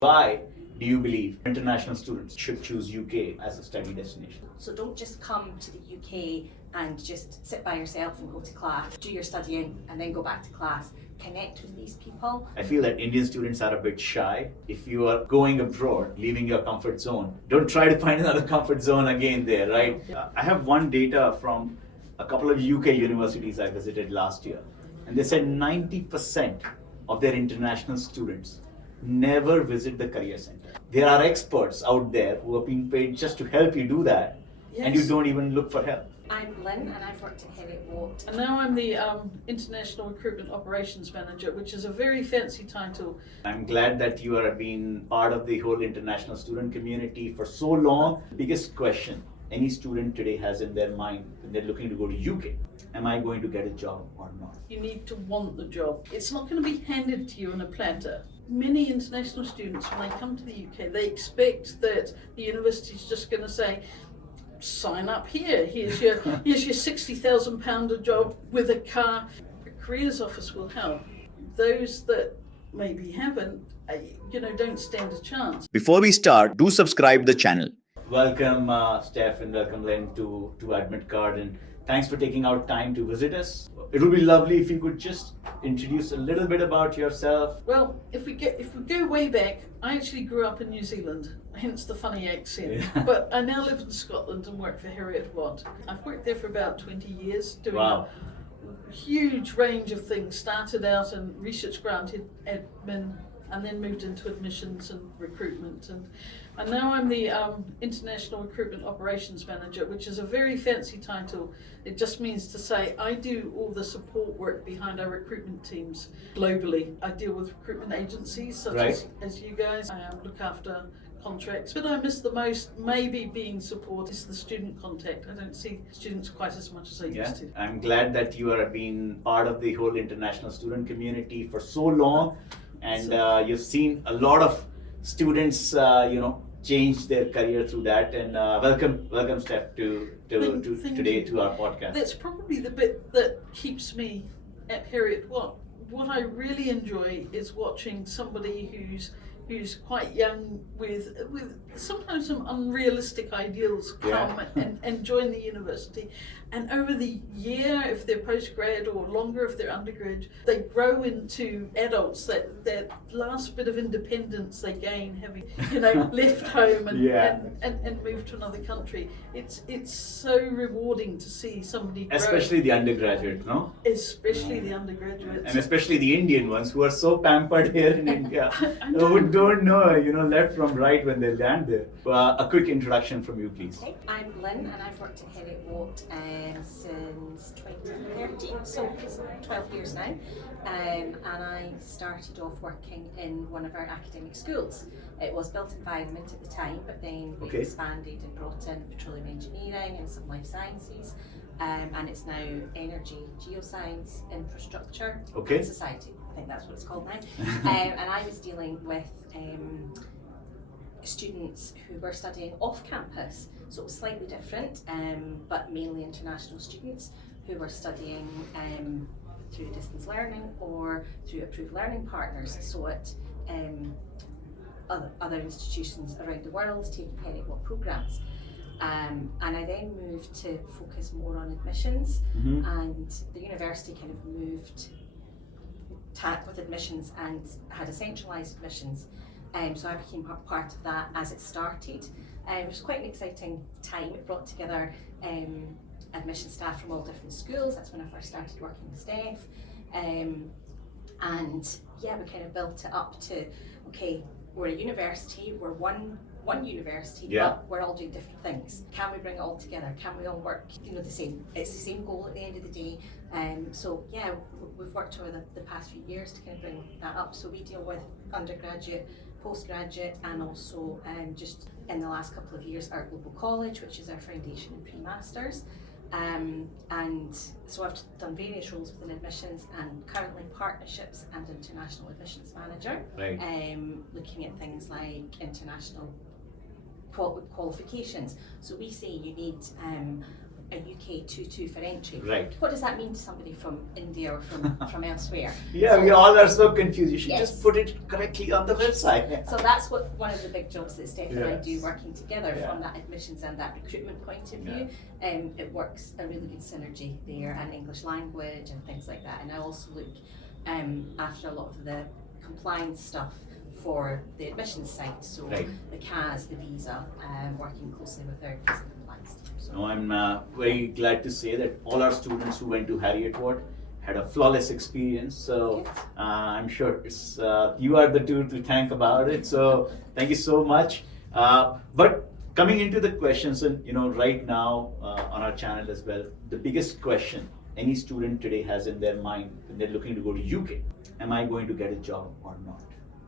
Why do you believe international students should choose UK as a study destination? So don't just come to the UK and just sit by yourself and go to class, do your studying and then go back to class. Connect with these people. I feel that Indian students are a bit shy. If you are going abroad, leaving your comfort zone, don't try to find another comfort zone again there, right? I have one data from a couple of UK universities I visited last year, and they said 90% of their international students never visit the career center. There are experts out there who are being paid just to help you do that, and you don't even look for help. I'm Lynn and I've worked at Heriot-Watt. And now I'm the International Recruitment Operations Manager, which is a very fancy title. I'm glad that you are being part of the whole international student community for so long. Biggest question any student today has in their mind when they're looking to go to UK, am I going to get a job or not? You need to want the job. It's not going to be handed to you on a platter. Many international students, when they come to the UK, they expect that the university is just going to say, sign up here, here's your £60,000 a job with a car. The careers office will help. Those that maybe haven't, don't stand a chance. Before we start, do subscribe the channel. Welcome Steph and welcome Len to Admit Card, and thanks for taking out time to visit us. It would be lovely if you could just introduce a little bit about yourself. Well, if we go way back, I actually grew up in New Zealand, hence the funny accent. Yeah. But I now live in Scotland and work for Heriot-Watt. I've worked there for about 20 years, doing Wow. a huge range of things. Started out in research granted admin, and then moved into admissions and recruitment, and now I'm the International Recruitment Operations Manager, which is a very fancy title. It just means to say I do all the support work behind our recruitment teams globally. I deal with recruitment agencies such as you guys. I look after contracts, but I miss the most maybe being support is the student contact. I don't see students quite as much as I used to. I'm glad that you are being part of the whole international student community for so long, and you've seen a lot of students change their career through that, and welcome Steph to today to our podcast. That's probably the bit that keeps me at Heriot-Watt. What I really enjoy is watching somebody who's quite young with sometimes some unrealistic ideals come and join the university, and over the year, if they're postgrad or longer if they're undergrad, they grow into adults. That last bit of independence they gain having left home and moved to another country. It's so rewarding to see somebody grow. Especially the undergraduate, no? Especially the undergraduates. And especially the Indian ones who are so pampered here in India, I who don't know, left from right when they land there. A quick introduction from you, please. Okay. I'm Lynn and I've worked at Heriot-Watt since 2013, so it's 12 years now. And I started off working in one of our academic schools. It was built environment at the time, but then we expanded and brought in petroleum engineering and some life sciences. And it's now energy, geoscience, infrastructure, and society. I think that's what it's called now. And I was dealing with students who were studying off campus, so it was slightly different, but mainly international students who were studying through distance learning or through approved learning partners, so at other institutions around the world taking Heriot-Watt programs. And I then moved to focus more on admissions, and the university kind of moved tack with admissions and had a centralised admissions. So I became part of that as it started. It was quite an exciting time. It brought together admission staff from all different schools. That's when I first started working with Steph. And yeah, we kind of built it up to, okay, we're a university, we're one university, but we're all doing different things. Can we bring it all together? Can we all work, the same? It's the same goal at the end of the day. So yeah, we've worked over the past few years to kind of bring that up. So we deal with undergraduate, postgraduate, and also just in the last couple of years, our global college, which is our foundation and pre-masters. And so I've done various roles within admissions and currently partnerships and international admissions manager, looking at things like international qualifications. So we say you need a UK 2-2 for entry. Right. What does that mean to somebody from India or from elsewhere? Yeah, So- we all are so confused. You should Yes. just put it correctly on the website. So that's what one of the big jobs that Steph and I do, Yes. working together Yeah. from that admissions and that recruitment point of view. It works a really good synergy there, and English language and things like that. And I also look after a lot of the compliance stuff for the admissions side, so Right. the CAS, the visa, working closely with our visa compliance team. So No, I'm very glad to say that all our students who went to Heriot-Watt had a flawless experience. So I'm sure it's you are the two to thank about it. So thank you so much. But coming into the questions, and right now on our channel as well, the biggest question any student today has in their mind when they're looking to go to UK: am I going to get a job or not?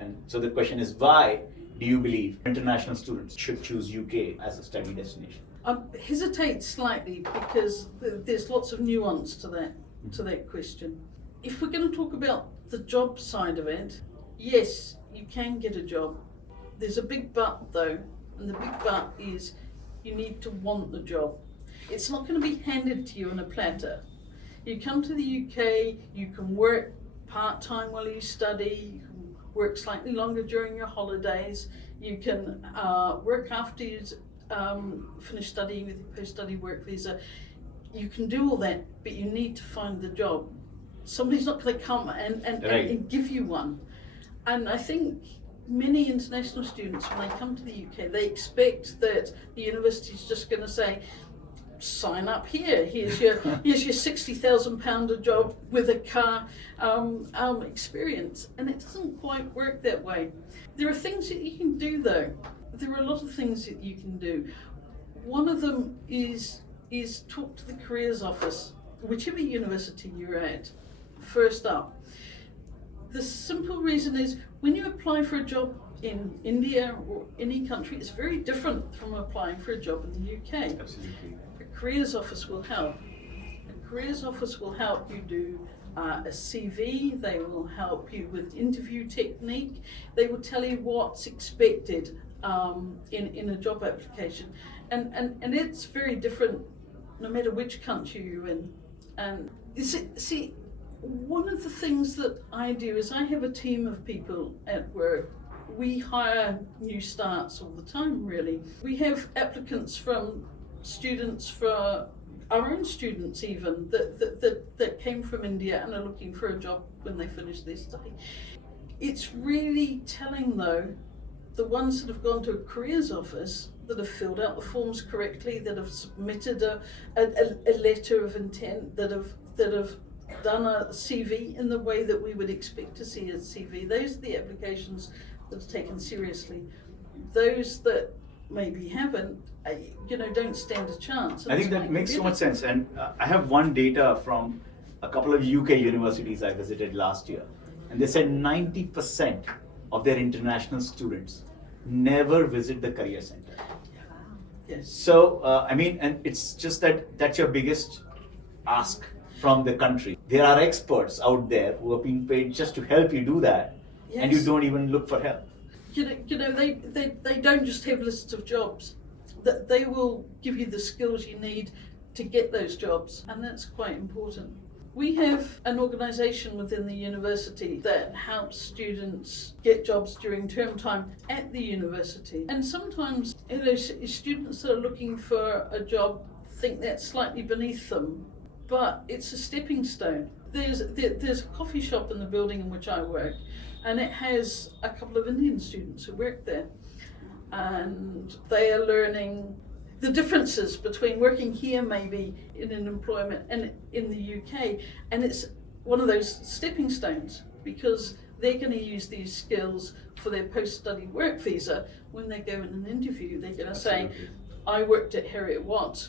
And so the question is, why do you believe international students should choose UK as a study destination? I hesitate slightly because there's lots of nuance to that question. If we're going to talk about the job side of it, yes, you can get a job. There's a big but though, and the big but is you need to want the job. It's not going to be handed to you on a platter. You come to the UK, you can work part-time while you study, you can work slightly longer during your holidays, you can work after you've finished studying with your post-study work visa. You can do all that, but you need to find the job. Somebody's not going to come and give you one. And I think many international students, when they come to the UK, they expect that the university's just going to say, sign up here. Here's your £60,000 a job with a car experience, and it doesn't quite work that way. There are things that you can do though. There are a lot of things that you can do. One of them is talk to the careers office, whichever university you're at, first up. The simple reason is when you apply for a job in India or any country, it's very different from applying for a job in the UK. Absolutely. A careers office will help. A careers office will help you do a CV, they will help you with interview technique, they will tell you what's expected in a job application. And it's very different no matter which country you're in. And see, one of the things that I do is I have a team of people at work. We hire new starts all the time, really. We have applicants from students, for our own students even, that came from India and are looking for a job when they finish their study. It's really telling though, the ones that have gone to a careers office, that have filled out the forms correctly, that have submitted a letter of intent, that have done a CV in the way that we would expect to see a CV. Those are the applications that are taken seriously. Those that maybe haven't, don't stand a chance. I think that makes so much sense. And I have one data from a couple of UK universities I visited last year, and they said 90% of their international students never visit the career center. Yes. So, and it's just that's your biggest ask from the country. There are experts out there who are being paid just to help you do that, and you Yes. don't even look for help. They don't just have lists of jobs. That they will give you the skills you need to get those jobs, and that's quite important. We have an organisation within the university that helps students get jobs during term time at the university. And sometimes students that are looking for a job think that's slightly beneath them, but it's a stepping stone. There's a coffee shop in the building in which I work, and it has a couple of Indian students who work there. And they are learning the differences between working here maybe in an employment and in the UK, and it's one of those stepping stones because they're going to use these skills for their post-study work visa. When they go in an interview, they're going to say, I worked at Heriot-Watt.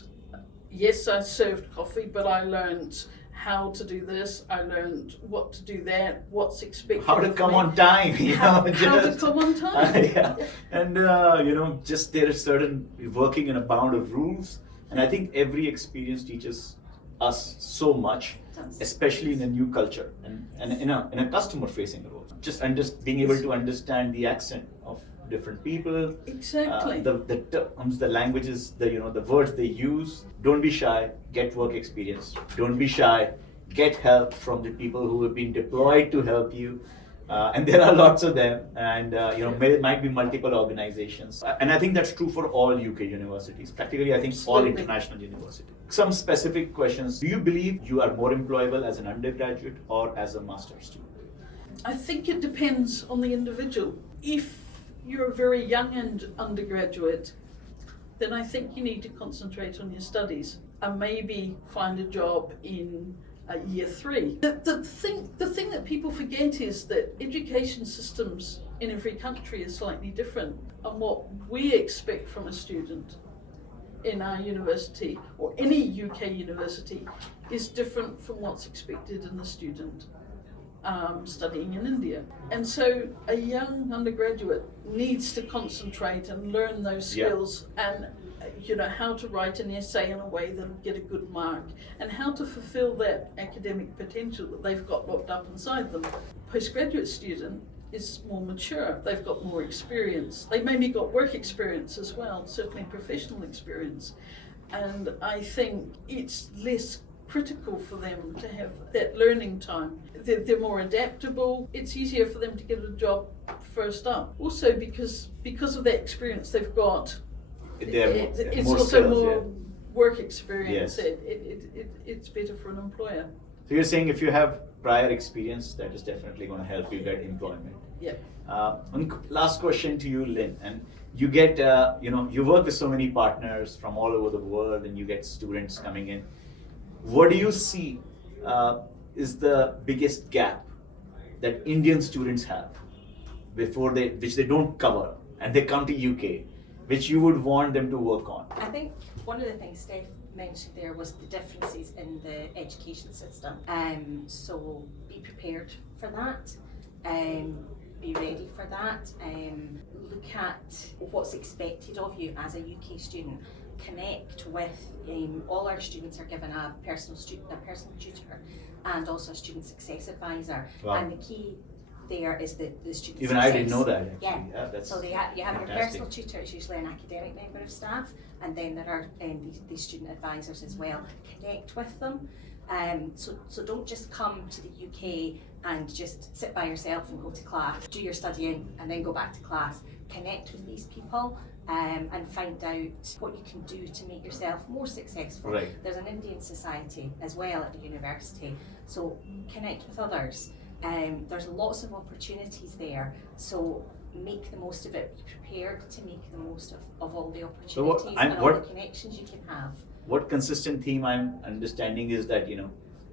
Yes, I served coffee, but I learned how to do this, I learned what to do that, what's expected How to of come me. on time, How to come on time. Yeah. And just there is certain working in a bound of rules, and I think every experience teaches us so much, especially in a new culture and in a customer facing role. Just being able to understand the accent of different people. Exactly. The terms, the languages, the words they use. Don't be shy. Get work experience. Don't be shy. Get help from the people who have been deployed to help you. And there are lots of them, and it might be multiple organizations. And I think that's true for all UK universities. Practically, I think all Absolutely. international universities. Some specific questions. Do you believe you are more employable as an undergraduate or as a master's student? I think it depends on the individual. If you're a very young and undergraduate, then I think you need to concentrate on your studies and maybe find a job in year 3. The thing that people forget is that education systems in every country is slightly different, and what we expect from a student in our university or any UK university is different from what's expected in the student studying in India. And so a young undergraduate needs to concentrate and learn those skills and how to write an essay in a way that'll get a good mark and how to fulfill that academic potential that they've got locked up inside them. Postgraduate student is more mature, they've got more experience, they maybe got work experience as well, certainly professional experience, and I think it's less critical for them to have that learning time. They're more adaptable, it's easier for them to get a job first up. Also because of that experience they've got, it's more also skills, more work experience. Yes. It's better for an employer. So you're saying if you have prior experience, that is definitely going to help you get employment. Yeah. Last question to you, Lynn. And you get, you work with so many partners from all over the world, and you get students coming in. What do you see is the biggest gap that Indian students have which they don't cover, and they come to UK, which you would want them to work on? I think one of the things Steph mentioned there was the differences in the education system. So be prepared for that. Be ready for that. Look at what's expected of you as a UK student. Connect with all our students are given a personal tutor and also a student success advisor. Wow. And the key there is the student Even success. I didn't know that, actually. Yeah. That's So you have your fantastic. personal tutor, it's usually an academic member of staff, and then there are these student advisors as well. Connect with them. So don't just come to the UK and just sit by yourself and go to class, do your studying and then go back to class. Connect with these people and find out what you can do to make yourself more successful. Right. There's an Indian society as well at the university, so connect with others. There's lots of opportunities there, so make the most of it. Be prepared to make the most of all the opportunities and all the connections you can have. What consistent theme I'm understanding is that,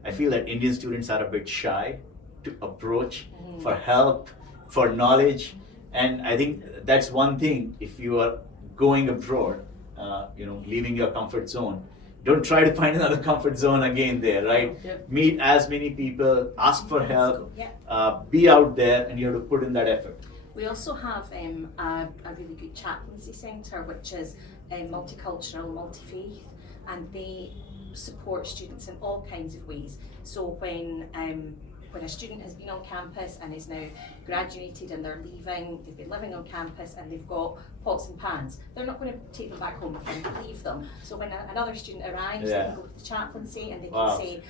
I feel that Indian students are a bit shy to approach for help, for knowledge. And I think that's one thing. If you are going abroad, leaving your comfort zone, don't try to find another comfort zone again there, right? Yep. Meet as many people, ask for help, Yeah. be out there, and you have to put in that effort. We also have a really good chaplaincy centre, which is multicultural, multi-faith, and they support students in all kinds of ways. So when a student has been on campus and is now graduated and they're leaving, they've been living on campus and they've got pots and pans, they're not going to take them back home and leave them. So when another student arrives, they can go to the chaplaincy and they can say,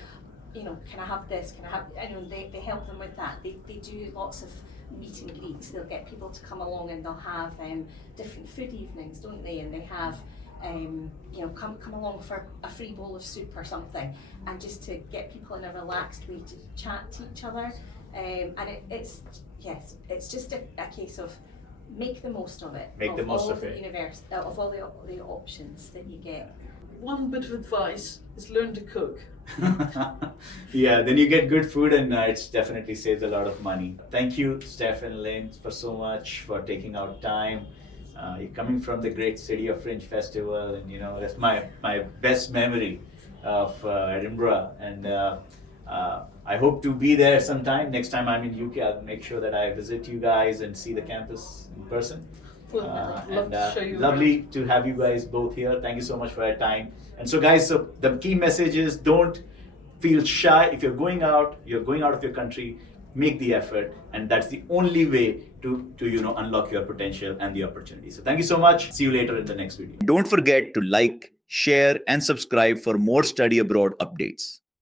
can I have this, can I have, they help them with that. They do lots of meet and greets. They'll get people to come along and they'll have different food evenings, don't they? And they have come along for a free bowl of soup or something, and just to get people in a relaxed way to chat to each other. And it's just a case of make the most of it. Make the most of it. Of all the options that you get. One bit of advice is learn to cook. Yeah, then you get good food, and it definitely saves a lot of money. Thank you, Steph and Lynn, for so much for taking out time. You're coming from the great city of Fringe Festival, and that's my best memory of Edinburgh. And I hope to be there sometime. Next time I'm in UK, I'll make sure that I visit you guys and see the campus in person. Well, I'd love to show you lovely around. to have you guys both here. Thank you so much for your time. And so guys, so the key message is don't feel shy. If you're going out of your country, make the effort, and that's the only way to unlock your potential and the opportunity. So thank you so much. See you later in the next video. Don't forget to like, share, and subscribe for more study abroad updates.